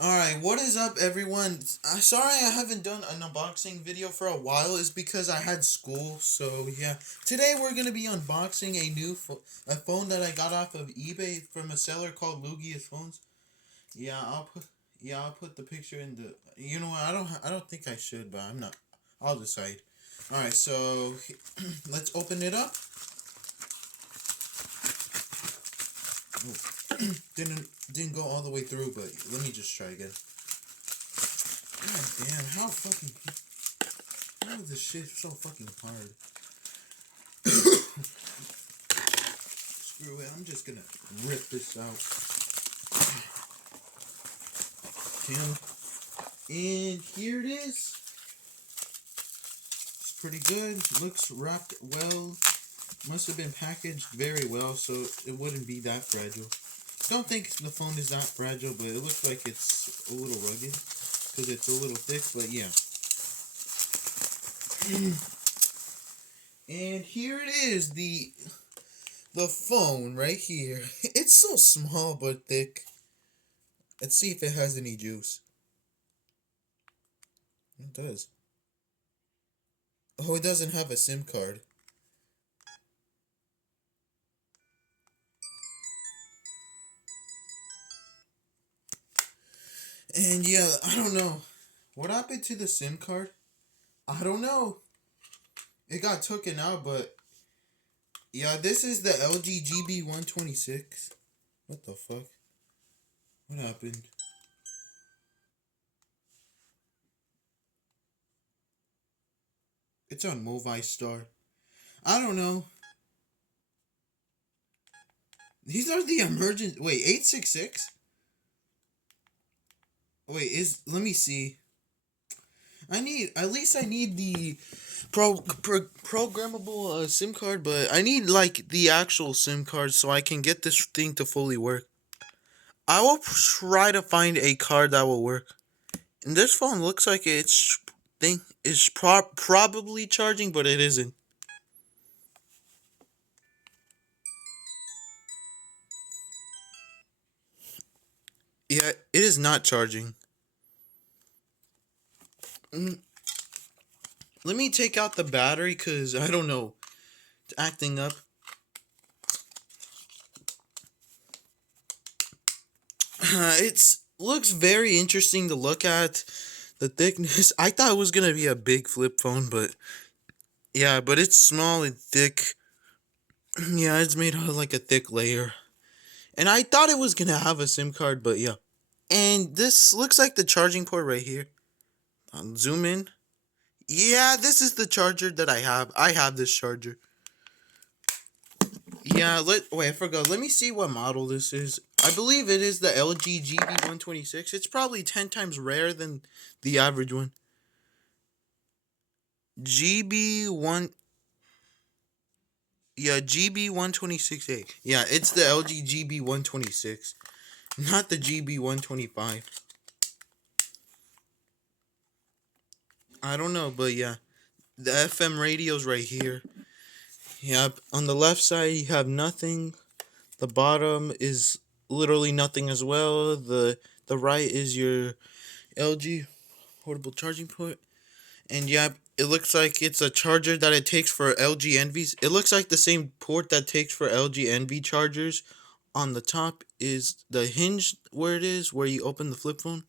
Alright, what is up, everyone? Sorry I haven't done an unboxing video for a while. It's because I had school, so yeah. Today we're going to be unboxing a phone that I got off of eBay from a seller called Lugia's Phones. Yeah, I'll put the picture in the... You know what, I don't think I should, but I'm not... I'll decide. Alright, so let's open it up. Didn't go all the way through, but let me just try again. God damn, how is this shit so fucking hard? Screw it, I'm just gonna rip this out. Damn. And here it is. It's pretty good. Looks wrapped well. Must have been packaged very well, so it wouldn't be that fragile. Don't think the phone is that fragile, but it looks like it's a little rugged because it's a little thick, but yeah. And here it is, the phone right here. It's so small but thick. Let's see if it has any juice. It does. Oh, it doesn't have a SIM card. And yeah, I don't know. What happened to the SIM card? I don't know. It got taken out, but yeah, this is the LG GB126. What the fuck? What happened? It's on Movistar. I don't know. These are the emergent. Wait, 866? Wait, let me see. I need the programmable SIM card, but I need like the actual SIM card so I can get this thing to fully work. I will try to find a card that will work. And this phone looks like it's thing is probably charging, but it isn't. Yeah, it is not charging. Mm, Let me take out the battery because I don't know. It's acting up. It's looks very interesting to look at. The thickness. I thought it was gonna be a big flip phone, but yeah, but it's small and thick. Yeah, it's made out of like a thick layer. And I thought it was gonna have a SIM card, but yeah. And this looks like the charging port right here. I'll zoom in. Yeah, this is the charger that I have. I have this charger. Yeah, wait, I forgot. Let me see what model this is. I believe it is the LG GB126. It's probably 10 times rarer than the average one. GB1 Yeah, GB126A. Yeah, it's the LG GB126, not the GB125. I don't know, but yeah, the FM radio's right here. Yeah, on the left side you have nothing. The bottom is literally nothing as well. The right is your LG portable charging port. And yeah, it looks like it's a charger that it takes for LG Envy's. It looks like the same port that takes for LG Envy chargers. On the top is the hinge where it is, where you open the flip phone.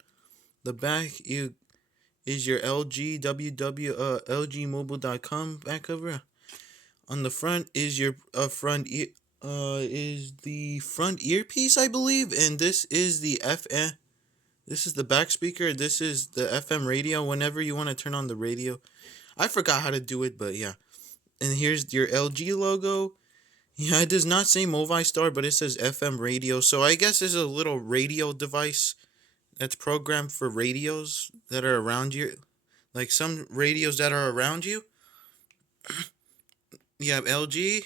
The back is your LGmobile.com back cover. On the front is your is the front earpiece, I believe, and this is the FM. This is the back speaker. This is the FM radio. Whenever you want to turn on the radio, I forgot how to do it, but yeah. And here's your LG logo. Yeah, it does not say Movistar, but it says FM radio. So I guess it's a little radio device that's programmed for radios that are around you. Like some radios that are around you. You have LG.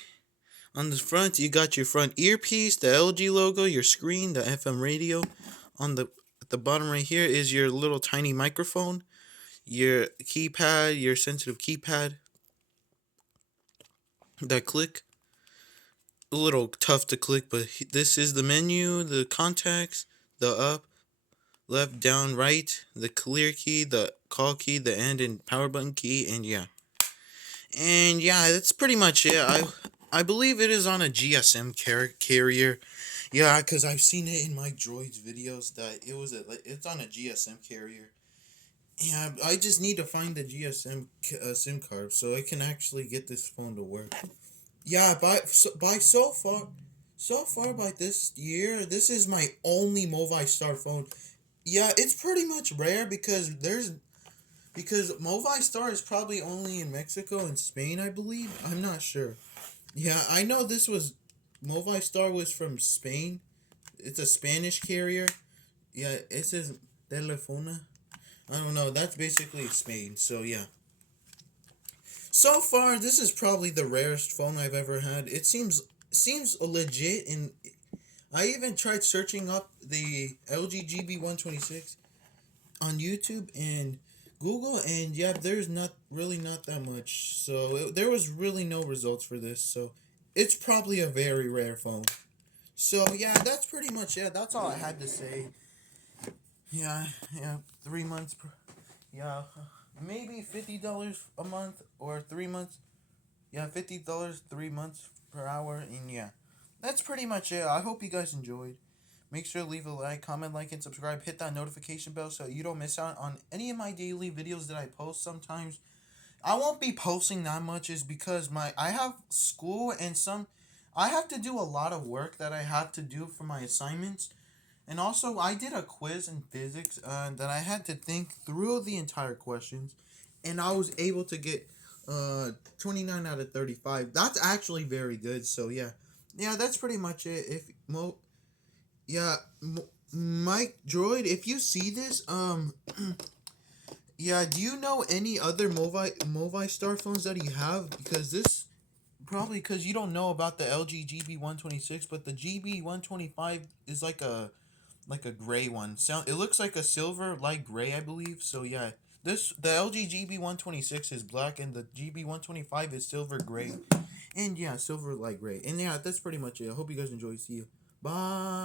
On the front, you got your front earpiece, the LG logo, your screen, the FM radio. On the At the bottom right here is your little tiny microphone, your keypad, your sensitive keypad. That click. A little tough to click, but this is the menu, the contacts, the up, left, down, right, the clear key, the call key, the end and power button key, and yeah. And yeah, that's pretty much it. I believe it is on a GSM carrier. Yeah, because I've seen it in my droids videos that it's on a GSM carrier. Yeah, I just need to find the GSM SIM card so I can actually get this phone to work. Yeah, so far by this year, this is my only Movistar phone. Yeah, it's pretty much rare because Movistar is probably only in Mexico and Spain, I believe. I'm not sure. Yeah, I know Movistar was from Spain. It's a Spanish carrier. Yeah, it says Telefona. I don't know. That's basically Spain. So yeah. So far, this is probably the rarest phone I've ever had. It seems legit, and I even tried searching up the LG GB126 on YouTube and Google, and yeah, there's not that much. So there was really no results for this. So it's probably a very rare phone. So yeah, that's pretty much it. That's all I had to say. Yeah, yeah, 3 months. Yeah, maybe $50 a month or 3 months. Yeah, $50 3 months per hour, and yeah, that's pretty much it. I hope you guys enjoyed. Make sure to leave a like, comment, like, and subscribe. Hit that notification bell so you don't miss out on any of my daily videos that I post. Sometimes I won't be posting that much is because I have school and I have to do a lot of work that I have to do for my assignments. And also, I did a quiz in physics that I had to think through the entire questions, and I was able to get 29 out of 35. That's actually very good. So yeah, yeah, that's pretty much it. If yeah, Mike Droid, if you see this, yeah, do you know any other Movistar phones that you have? Because this probably because you don't know about the LG GB126, but the GB125 is like a gray one. It looks like a silver light gray, I believe. So yeah, the LG GB126 is black and the GB125 is silver gray. And yeah, silver light gray. And yeah, that's pretty much it. I hope you guys enjoy. See you. Bye.